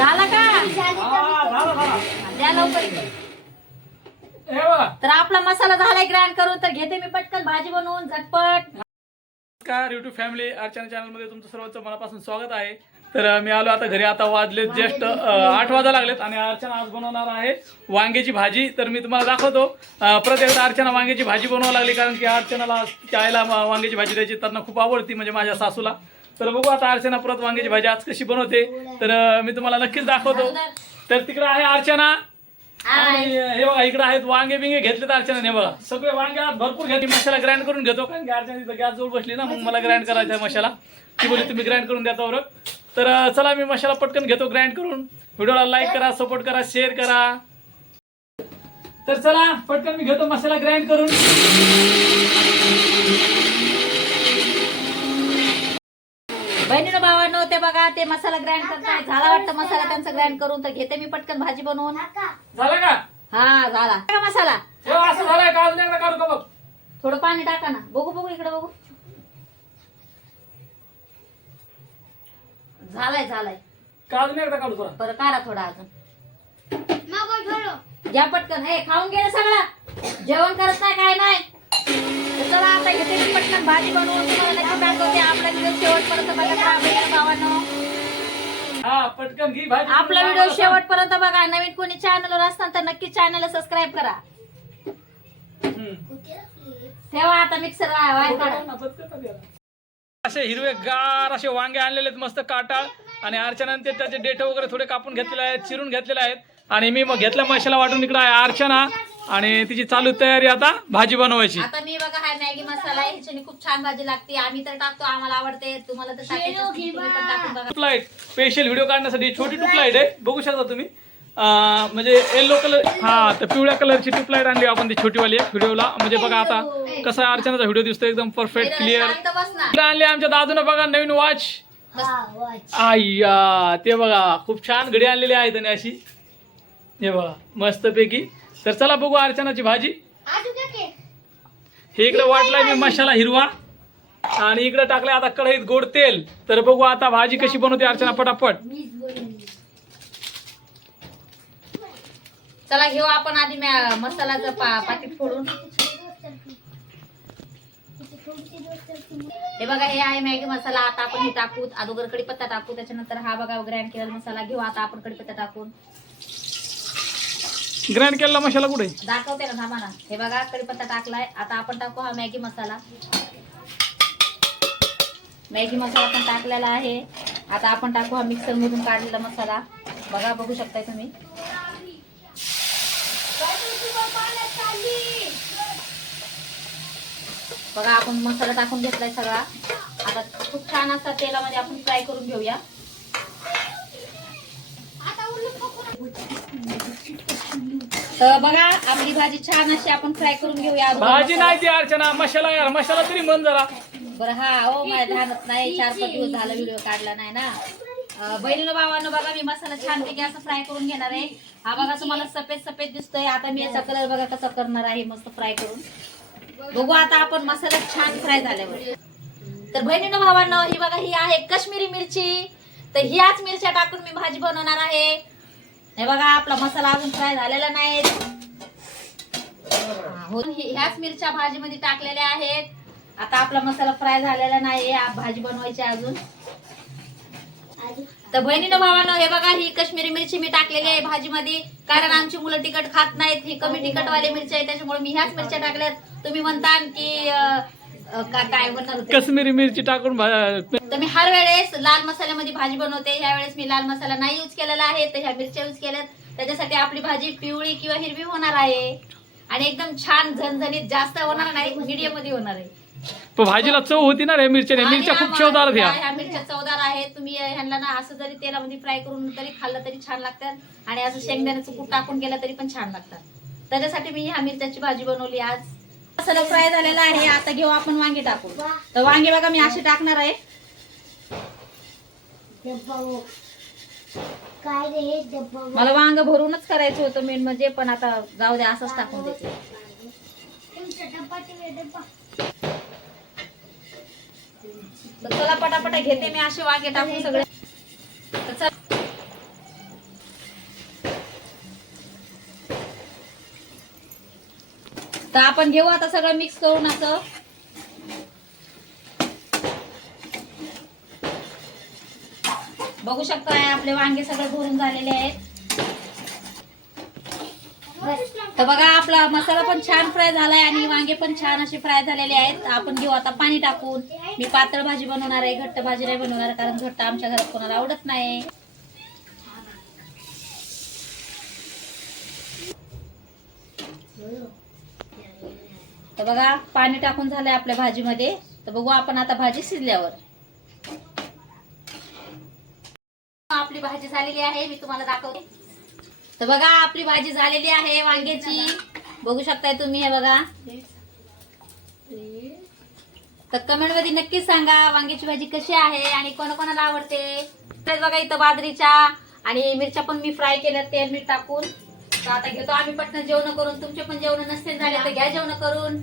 झाला का. द्या लवकर इकडे. तर आपला मसाला झालाय ग्रँड करून तर घेते मी पटकन भाजी बनवून झटपट. नमस्कार युट्यूब फॅमिली अर्चना चॅनलमध्ये तुमचं सर्वांचं मनापासून स्वागत आहे. तर अं, मी आलो आता घरी आता वाजले जस्ट आठ वाजा लागलेत आणि अर्चना आज बनवणार आहे वांग्याची भाजी. तर मी तुम्हाला दाखवतो अं, परत एकदा अर्चना वांग्याची भाजी बनवावं लागली कारण की अर्चनाला तिच्या आईला वांग्याची भाजी द्यायची त्यांना खूप आवडती म्हणजे माझ्या सासूला. तर बघू आता अर्चना परत वांग्याची भाजी आज कशी बनवते. तर मी तुम्हाला नक्कीच दाखवतो. तर तिकडे आहे अर्चना. आणि हे बघा इकडे आहेत वांगे बिंगे घेतलेत अर्चनाने. हे बघा सगळे वांगे भरपूर घेतले. मसाला ग्राइंड करून घेतो कारण की अर्चना तिथं गॅस जवळ बसली ना मग मला ग्राइंड करायचं आहे मसाला. ती बोलली तुम्ही ग्राइंड करून द्या बरं तर चला मी मसाला पटकन घेतो ग्राइंड करून. व्हिडिओला लाईक करा सपोर्ट करा शेअर करा. तर चला पटकन मी घेतो मसाला ग्राइंड करून. बहिणीनं भावानं ते बघा ते मसाला ग्राइंड करताय. झाला वाटतं मसाला त्यांचा ग्राइंड करून तर घेते मी पटकन भाजी बनवून. झालं का? हा झाला. का मसाला. हे असं झालंय का? अजून एकदा काढू का बघ? थोडं पाणी टाका ना. बघू बघू इकडे बघू. झालाय झालाय. का अजून एकदा काढू थोडा बरं काढा थोडा अजून. घ्या पटकन. हे खाऊन घे सगळं. जेवण करत नाही काय नाही. चला आता मी पटकन भाजी बनवून तुम्हाला नक्की दाखवते आपला व्हिडिओ शेवटपर्यंत बघा का बहिणी भावांनो. पटकन घे भाजी. आपला व्हिडिओ शेवटपर्यंत बघा. नवीन कोणी चॅनलवर असताना तर नक्की चॅनलला सबस्क्राईब करा. ठेवा आता मिक्सर वाय काढा. असे हिरवे गार असे वांगे आणलेले आहेत मस्त काटा आणि अर्चनाने ते त्याचे डेट वगैरे थोडे कापून घेतलेले आहेत चिरून घेतलेले आहेत. आणि मी मग घेतला मसाला वाटून इकडे आहे अर्चना. आणि तिची चालू तयारी आता भाजी बनवायची. आता मी बघा हा मॅगी मसाला आहे ह्याच्याने खूप छान भाजी लागते. आम्ही तर टाकतो आम्हाला आवडते. तुम्हाला तर टाकायचं असेल, तुम्ही पण टाकून बघा. ट्यूबलाईट स्पेशल व्हिडिओ काढण्यासाठी छोटी ट्यूबलाईट आहे. बघू शकता तुम्ही. अं, म्हणजे येलो कलर हा तर पिवळ्या कलरची ट्यूबलाईट आणली आपण ती छोटीवाली व्हिडिओला म्हणजे बघा आता कसा अर्चनाचा व्हिडिओ दिसतो एकदम परफेक्ट क्लिअर शांत बस ना. आणली आमच्या दादून बघा नवीन वॉच आय्या ते बघा खूप छान घडी आणलेली आहे त्याने अशी. हे बघा मस्तपैकी. तर चला बघू अर्चनाची भाजी. हे इकडे वाटलाय मी मसाला हिरवा. आणि इकडे टाकलाय आता कढईत गोड तेल. तर बघू आता भाजी कशी बनवते अर्चना पटापट. चला घेऊ आपण आधी मॅ- मसाल्याचं पाकिट फोडून. हे बघा हे आहे मॅगी मसाला. आता आपण हे टाकू अगोदर कडीपत्ता टाकू. त्याच्यानंतर हा बघा ग्रँड केलेला मसाला. घेऊ आता आपण कडीपत्ता टाकून. ग्राइंड केलेला मसाला कुठे? दाखवते ना थांबा ना. हे बघा कडीपत्ता टाकलाय. आता आपण टाकू हा मॅगी मसाला. मॅगी मसाला पण टाकलेला आहे. आता आपण टाकू हा मिक्सर मधून काढलेला मसाला. बघा बघू शकताय तुम्ही. बघा आपण मसाला टाकून घेतलाय सगळा. आता खूप छान असा तेलामध्ये आपण फ्राय करून घेऊया. तर बघा आपली भाजी छान अशी आपण फ्राय करून घेऊया. भाजी नाही ती अर्चना मसाला यार मसाला तरी मन जरा. बरं हा हो माझ्या ध्यानात नाही चार पाच दिवस झाला व्हिडिओ काढला नाही ना. बहिणीनं भावानं बघा मी मसाला छानपैकी असं फ्राय करून घेणार आहे. हा बघा तुम्हाला सफेद सफेद दिसतोय. आता मी याचा कलर बघा कसा करणार आहे मस्त फ्राय करून. बघू आता आपण मसाला छान फ्राय झाल्यावर. तर बहिणीनं भावानं ही बघा ही आहे काश्मीरी मिरची. तर ह्याच मिरच्या टाकून मी भाजी बनवणार आहे. हे बघा आपला मसाला अजून फ्राय झालेला नाही. हो. ह्याच मिरच्या भाजीमध्ये टाकलेल्या आहेत. आता आपला मसाला फ्राय झालेला नाही भाजी बनवायची अजून. तर बहिणीनं भावानं हे बघा ही कश्मीरी मिरची मी टाकलेली आहे भाजीमध्ये. कारण आमची मुलं तिखट खात नाहीत. ही कमी तिखटवाली मिरची आहे त्याच्यामुळे मी ह्याच मिरच्या टाकल्यात. तुम्ही म्हणता की काय कश्मीरी मिरची टाकून भा- तर मी हर वेळेस लाल मसाल्यामध्ये भाजी बनवते. ह्या वेळेस मी लाल मसाला नाही यूज केलेला आहे तर ह्या मिरच्या यूज केल्यात. त्याच्यासाठी आपली भाजी पिवळी किंवा हिरवी होणार आहे. आणि एकदम छान झणझणीत जास्त होणार नाही मीडियममध्ये होणार आहे. पण भाजीला चव होती ना रे आणि मिरच्या हा खूप ह्या द्या ह्या मिरच्या चवदार आहेत. तुम्ही ह्यांना ना असं जरी तेलामध्ये फ्राय करून तरी खाल्लं तरी छान लागतात. आणि असं शेंगदाण्याचं कूट टाकून गेलं तरी पण छान लागतात. त्याच्यासाठी मी ह्या मिरच्याची भाजी बनवली आज. मसाला फ्राय झालेला आहे. आता घेऊ आपण वांगे टाकू तर वांगे बघा मी असे टाकणार आहे. काय मला वांग भरूनच करायचं होतं मेन म्हणजे पण आता जाऊ द्या असंच टाकून देते. चला पटापटा घेते मी असे वांगे टाकून सगळे. तर आपण घेऊ आता सगळं मिक्स करून असं. बघू शकता आपले वांगे सगळे भरून झालेले आहेत. तर बघा आपला मसाला पण छान फ्राय झालाय आणि वांगे पण छान असे फ्राय झालेले आहेत. आपण घेऊ आता पाणी टाकून. मी पातळ भाजी बनवणार आहे घट्ट भाजी नाही बनवणार कारण घट्ट आमच्या घरात कोणाला आवडत नाही. तर बघा पाणी टाकून झालंय आपल्या भाजीमध्ये. तर बघू आपण आता भाजी शिजल्यावर. आपली भाजी झालेली आहे मी तुम्हाला दाखवते. तर बघा आपली भाजी झालेली आहे वांग्याची. बघू शकताय तुम्ही हे बघा. तर कमेंटमध्ये नक्कीच सांगा वांग्याची भाजी कशी आहे आणि कोणाकोणाला आवडते. बघा इथं बाजरीच्या आणि मिरच्या पण मी फ्राय केल्या तेल मीठ टाकून. तर आता घेतो आम्ही पटकन जेवण करून तुमचे पण जेवण नसते झाले तर घ्या जेवण करून.